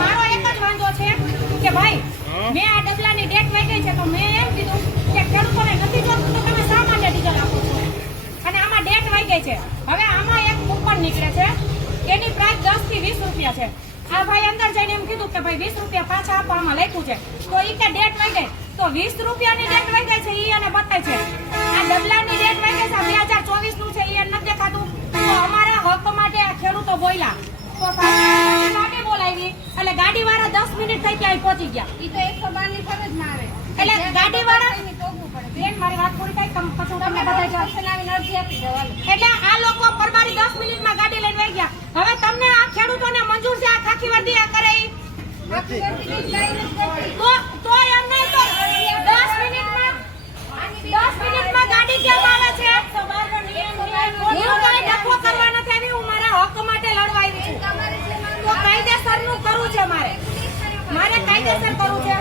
મારો એક જ વાંધો છે કે ભાઈ મેં આ ડબલાની ડેટ વહી ગઈ છે તો મેં એમ કીધું કે ખેડૂતોને નથી જોતું તો તમે શા માટે ડીઝલ આપો છો અને આમાં ડેટ વહી ગઈ છે હવે આમાં એક કૂપન નીકળે છે એની પ્રાઇસ 10 થી 20 રૂપિયા છે આ ભાઈ અંદર જઈને એમ કીધું કે ભાઈ 20 રૂપિયા પાછા આપવામાં લખ્યું છે તો ઈ કે ડેટ વહી ગઈ તો 20 રૂપિયાની ડેટ વહી ગઈ છે ઈ અને બતાય છે આ ડબલાની ડેટ વહી ગઈ છે 2024 નું છે ઈ નથી દેખાતું તો અમારા હક માટે આ ખેડૂતો બોલ્યા તો ગાડી બોલાવી એટલે ગાડી વાળા 10 મિનિટ થઈ ત્યાં પહોંચી ગયા ઈ તો 112 ની ફરજ ના આવે એટલે ગાડી વાળા ટોકવું પડે બેન મારી વાત પૂરી થાય પછી હું તમને બતાવી આવીને અરજી આપી દેવાની એટલે આ લોકો પરબારી 10 મિનિટમાં ગાડી લઈને વહી ગયા હવે તમને આ ખેડૂતોને મંજૂર છે આ ખાખી વર્દી આ કરે ઈ તો એમ નહીં તો 10 મિનિટમાં ગાડી કેમ આવે છે હું કઈ ડખો કરવા નથી આવી હું મારા હક માટે લડવા આવી છું તો કાયદેસરનું કરવું છે મારે કાયદેસર કરવું છે